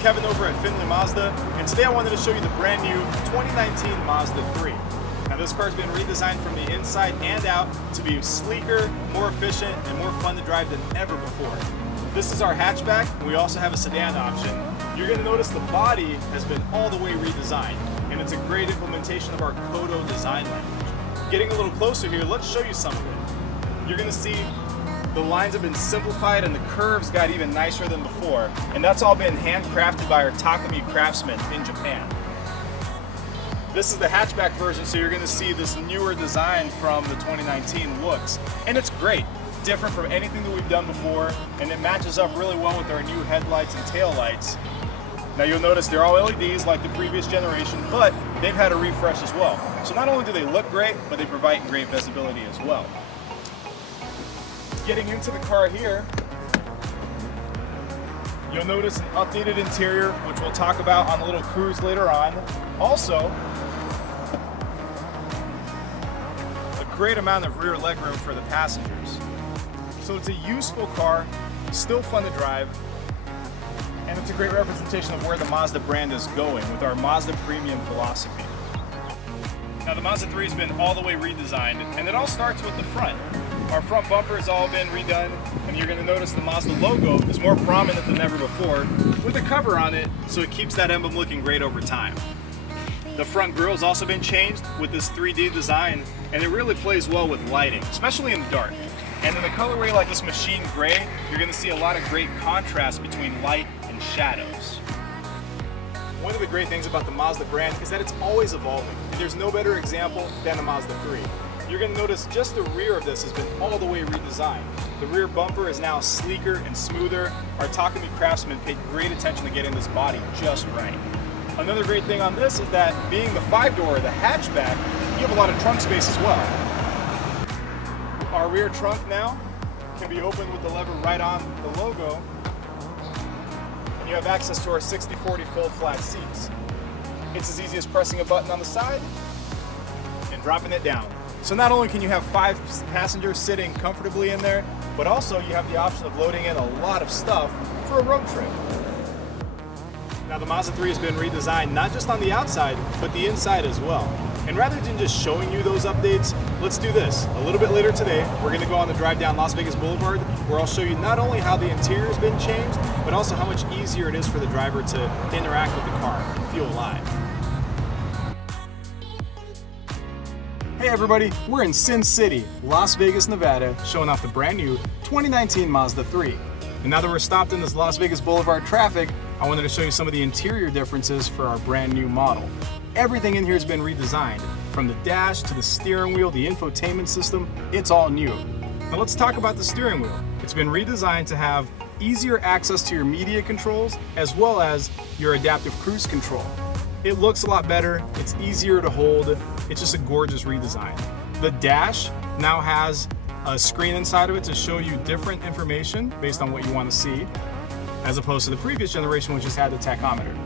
Kevin over at Finley Mazda, and today I wanted to show you the brand new 2019 Mazda 3. Now this car's been redesigned from the inside and out to be sleeker, more efficient, and more fun to drive than ever before. This is our hatchback, and we also have a sedan option. You're going to notice the body has been all the way redesigned, and it's a great implementation of our Kodo design language. Getting a little closer here, let's show you some of it. You're going to see the lines have been simplified and the curves got even nicer than before, and that's all been handcrafted by our Takumi craftsmen in Japan. This is the hatchback version, so you're going to see this newer design from the 2019 looks, and it's great. Different from anything that we've done before, and it matches up really well with our new headlights and tail lights. Now you'll notice they're all LEDs like the previous generation, but they've had a refresh as well. So not only do they look great, but they provide great visibility as well. Getting into the car here, you'll notice an updated interior, which we'll talk about on a little cruise later on. Also, a great amount of rear legroom for the passengers. So it's a useful car, still fun to drive, and it's a great representation of where the Mazda brand is going with our Mazda premium philosophy. Now the Mazda 3 has been all the way redesigned, and it all starts with the front. Our front bumper has all been redone, and you're going to notice the Mazda logo is more prominent than ever before with a cover on it, so it keeps that emblem looking great over time. The front grille has also been changed with this 3D design, and it really plays well with lighting, especially in the dark. And in a colorway like this machine gray, you're going to see a lot of great contrast between light and shadows. One of the great things about the Mazda brand is that it's always evolving, and there's no better example than the Mazda 3. You're going to notice just the rear of this has been all the way redesigned. The rear bumper is now sleeker and smoother. Our Takumi craftsmen paid great attention to getting this body just right. Another great thing on this is that being the 5-door, the hatchback, you have a lot of trunk space as well. Our rear trunk now can be opened with the lever right on the logo, and you have access to our 60/40 fold flat seats. It's as easy as pressing a button on the side and dropping it down. So not only can you have 5 passengers sitting comfortably in there, but also you have the option of loading in a lot of stuff for a road trip. Now the Mazda 3 has been redesigned not just on the outside, but the inside as well. And rather than just showing you those updates, let's do this. A little bit later today, we're going to go on the drive down Las Vegas Boulevard, where I'll show you not only how the interior has been changed, but also how much easier it is for the driver to interact with the car and feel alive. Hey everybody, we're in Sin City, Las Vegas, Nevada, showing off the brand new 2019 Mazda 3. And now that we're stopped in this Las Vegas Boulevard traffic, I wanted to show you some of the interior differences for our brand new model. Everything in here has been redesigned, from the dash to the steering wheel, the infotainment system, it's all new. Now let's talk about the steering wheel. It's been redesigned to have easier access to your media controls as well as your adaptive cruise control. It looks a lot better, it's easier to hold, it's just a gorgeous redesign. The dash now has a screen inside of it to show you different information based on what you want to see, as opposed to the previous generation which just had the tachometer.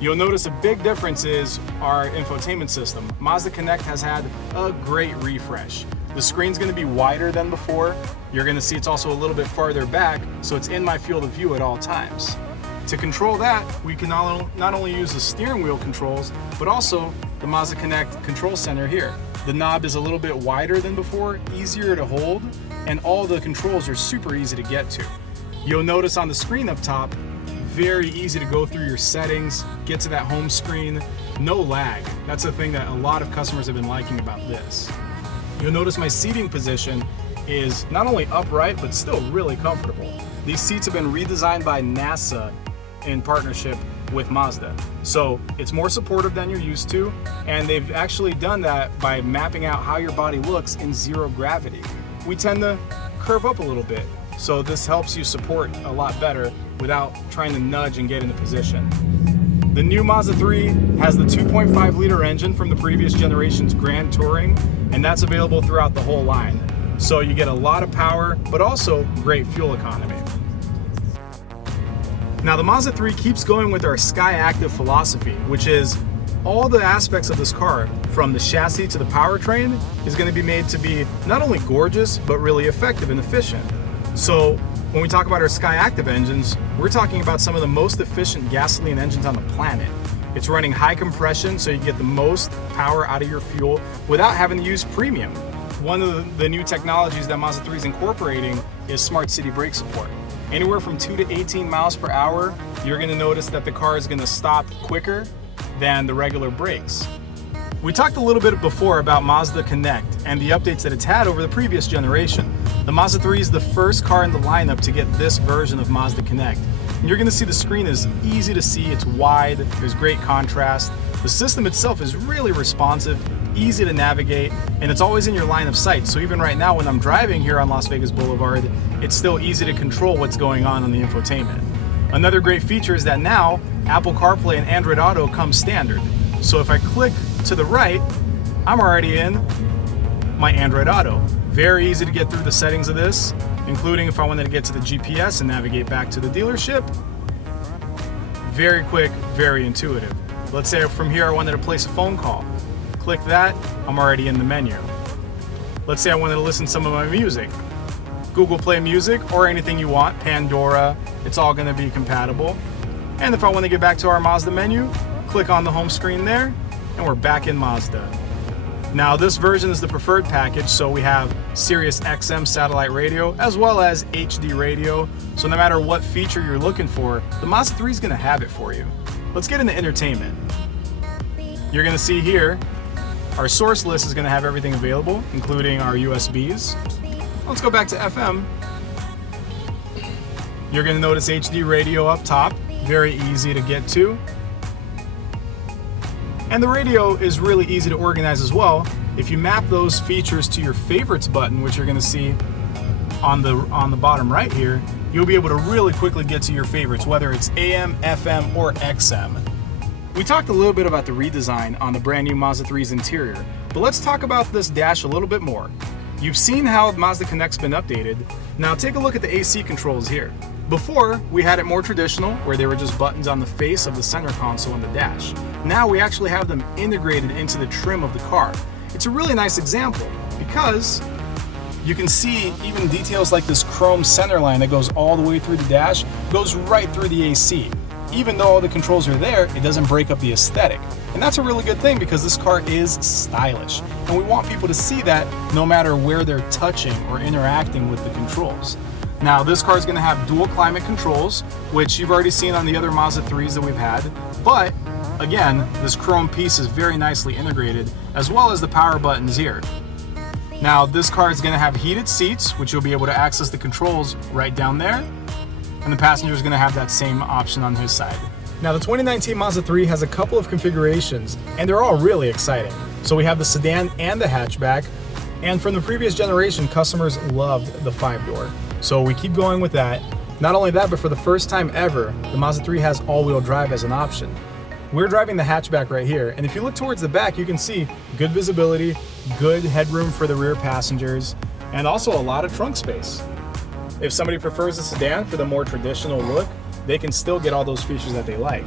You'll notice a big difference is our infotainment system. Mazda Connect has had a great refresh. The screen's going to be wider than before. You're going to see it's also a little bit farther back, so it's in my field of view at all times. To control that, we can not only use the steering wheel controls, but also the Mazda Connect control center here. The knob is a little bit wider than before, easier to hold, and all the controls are super easy to get to. You'll notice on the screen up top, very easy to go through your settings, get to that home screen, no lag. That's the thing that a lot of customers have been liking about this. You'll notice my seating position is not only upright, but still really comfortable. These seats have been redesigned by NASA in partnership with Mazda. So it's more supportive than you're used to, and they've actually done that by mapping out how your body looks in zero gravity. We tend to curve up a little bit, so this helps you support a lot better without trying to nudge and get into position. The new Mazda 3 has the 2.5 liter engine from the previous generation's Grand Touring, and that's available throughout the whole line. So you get a lot of power, but also great fuel economy. Now the Mazda 3 keeps going with our Sky Active philosophy, which is all the aspects of this car, from the chassis to the powertrain, is going to be made to be not only gorgeous, but really effective and efficient. So When we talk about our Skyactiv engines, we're talking about some of the most efficient gasoline engines on the planet. It's running high compression so you get the most power out of your fuel without having to use premium. One of the new technologies that Mazda 3 is incorporating is smart city brake support. Anywhere from 2 to 18 miles per hour, you're going to notice that the car is going to stop quicker than the regular brakes. We talked a little bit before about Mazda Connect and the updates that it's had over the previous generation. The Mazda 3 is the first car in the lineup to get this version of Mazda Connect. And you're going to see the screen is easy to see, it's wide, there's great contrast. The system itself is really responsive, easy to navigate, and it's always in your line of sight. So even right now when I'm driving here on Las Vegas Boulevard, it's still easy to control what's going on the infotainment. Another great feature is that now Apple CarPlay and Android Auto come standard. So if I click to the right, I'm already in my Android Auto. Very easy to get through the settings of this, including if I wanted to get to the GPS and navigate back to the dealership. Very quick, very intuitive. Let's say from here I wanted to place a phone call. Click that, I'm already in the menu. Let's say I wanted to listen to some of my music. Google Play Music or anything you want, Pandora, it's all gonna be compatible. And if I want to get back to our Mazda menu, click on the home screen there, and we're back in Mazda. Now this version is the preferred package, so we have Sirius XM satellite radio as well as HD radio. So no matter what feature you're looking for, the Mazda 3 is going to have it for you. Let's get into entertainment. You're going to see here, our source list is going to have everything available, including our USBs. Let's go back to FM. You're going to notice HD radio up top, very easy to get to. And the radio is really easy to organize as well. If you map those features to your favorites button, which you're going to see on the bottom right here, you'll be able to really quickly get to your favorites, whether it's AM, FM, or XM. We talked a little bit about the redesign on the brand new Mazda 3's interior, but let's talk about this dash a little bit more. You've seen how Mazda Connect's been updated. Now take a look at the AC controls here. Before, we had it more traditional, where they were just buttons on the face of the center console and the dash. Now we actually have them integrated into the trim of the car. It's a really nice example because you can see even details like this chrome center line that goes all the way through the dash, goes right through the AC. Even though all the controls are there, it doesn't break up the aesthetic. And that's a really good thing because this car is stylish. And we want people to see that no matter where they're touching or interacting with the controls. Now this car is going to have dual climate controls, which you've already seen on the other Mazda 3s that we've had, but again, this chrome piece is very nicely integrated, as well as the power buttons here. Now this car is going to have heated seats, which you'll be able to access the controls right down there, and the passenger is going to have that same option on his side. Now the 2019 Mazda 3 has a couple of configurations, and they're all really exciting. So we have the sedan and the hatchback, and from the previous generation, customers loved the 5-door. So we keep going with that. Not only that, but for the first time ever, the Mazda 3 has all-wheel drive as an option. We're driving the hatchback right here, and if you look towards the back, you can see good visibility, good headroom for the rear passengers, and also a lot of trunk space. If somebody prefers a sedan for the more traditional look, they can still get all those features that they like.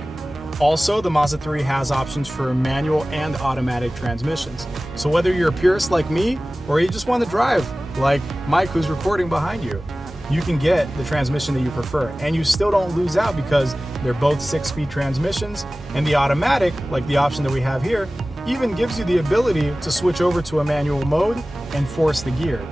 Also, the Mazda 3 has options for manual and automatic transmissions. So whether you're a purist like me, or you just want to drive like Mike, who's recording behind you, you can get the transmission that you prefer, and you still don't lose out because they're both 6-speed transmissions, and the automatic, like the option that we have here, even gives you the ability to switch over to a manual mode and force the gear.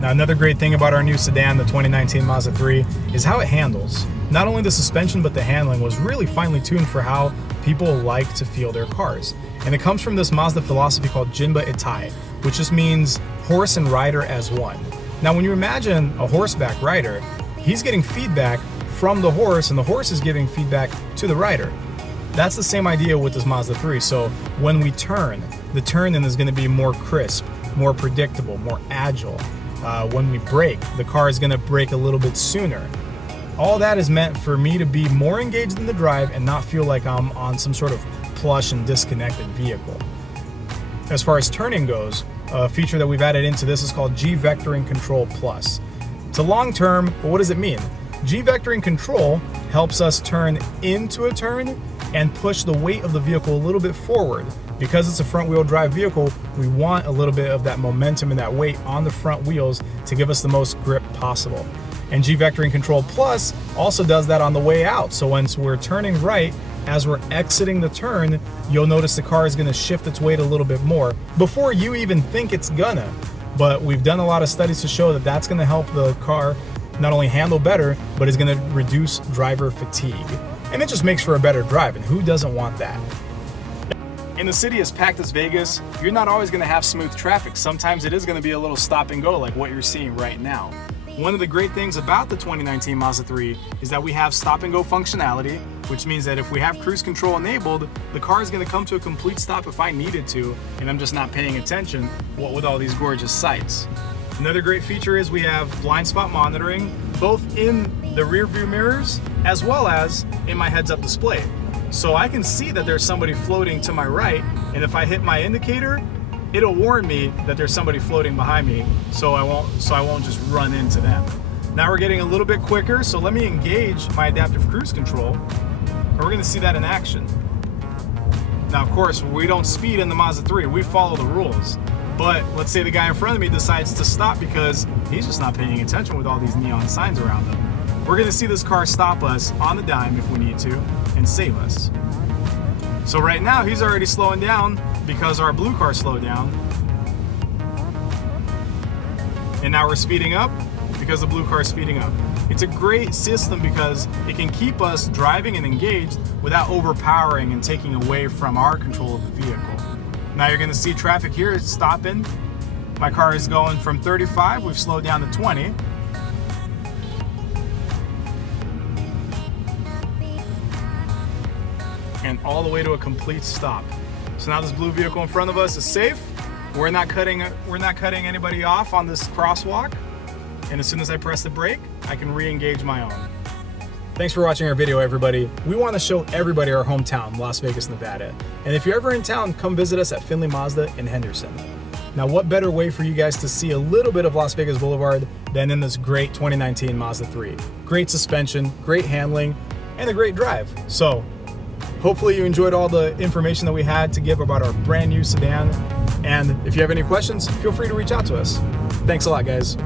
Now another great thing about our new sedan, the 2019 Mazda 3, is how it handles. Not only the suspension, but the handling was really finely tuned for how people like to feel their cars. And it comes from this Mazda philosophy called Jinba Itai, which just means horse and rider as one. Now when you imagine a horseback rider, he's getting feedback from the horse, and the horse is giving feedback to the rider. That's the same idea with this Mazda 3. So when we turn, the turn-in is going to be more crisp, more predictable, more agile. When we brake, the car is going to brake a little bit sooner. All that is meant for me to be more engaged in the drive and not feel like I'm on some sort of plush and disconnected vehicle. As far as turning goes, a feature that we've added into this is called G-Vectoring Control Plus. It's a long term, but what does it mean? G-Vectoring Control helps us turn into a turn and push the weight of the vehicle a little bit forward. Because it's a front-wheel drive vehicle, we want a little bit of that momentum and that weight on the front wheels to give us the most grip possible. And G Vectoring Control Plus also does that on the way out. So once we're turning right, as we're exiting the turn, you'll notice the car is gonna shift its weight a little bit more before you even think it's gonna. But we've done a lot of studies to show that that's gonna help the car not only handle better, but is gonna reduce driver fatigue. And it just makes for a better drive, and who doesn't want that? In a city as packed as Vegas, you're not always gonna have smooth traffic. Sometimes it is gonna be a little stop and go like what you're seeing right now. One of the great things about the 2019 Mazda 3 is that we have stop and go functionality, which means that if we have cruise control enabled, the car is gonna come to a complete stop if I needed to, and I'm just not paying attention, what with all these gorgeous sights. Another great feature is we have blind spot monitoring, both in the rear view mirrors, as well as in my heads-up display. So I can see that there's somebody floating to my right, and if I hit my indicator, it'll warn me that there's somebody floating behind me, so I won't just run into them. Now we're getting a little bit quicker, so let me engage my adaptive cruise control, and we're gonna see that in action. Now, of course, we don't speed in the Mazda 3, we follow the rules. But let's say the guy in front of me decides to stop because he's just not paying attention with all these neon signs around him. We're gonna see this car stop us on the dime if we need to and save us. So right now he's already slowing down because our blue car slowed down. And now we're speeding up because the blue car is speeding up. It's a great system because it can keep us driving and engaged without overpowering and taking away from our control of the vehicle. Now you're gonna see traffic here is stopping. My car is going from 35, we've slowed down to 20. And all the way to a complete stop. So now this blue vehicle in front of us is safe. We're not cutting anybody off on this crosswalk. And as soon as I press the brake, I can re-engage my own. Thanks for watching our video, everybody. We want to show everybody our hometown, Las Vegas, Nevada. And if you're ever in town, come visit us at Findlay Mazda in Henderson. Now, what better way for you guys to see a little bit of Las Vegas Boulevard than in this great 2019 Mazda 3. Great suspension, great handling, and a great drive. So, hopefully you enjoyed all the information that we had to give about our brand new sedan. And if you have any questions, feel free to reach out to us. Thanks a lot, guys.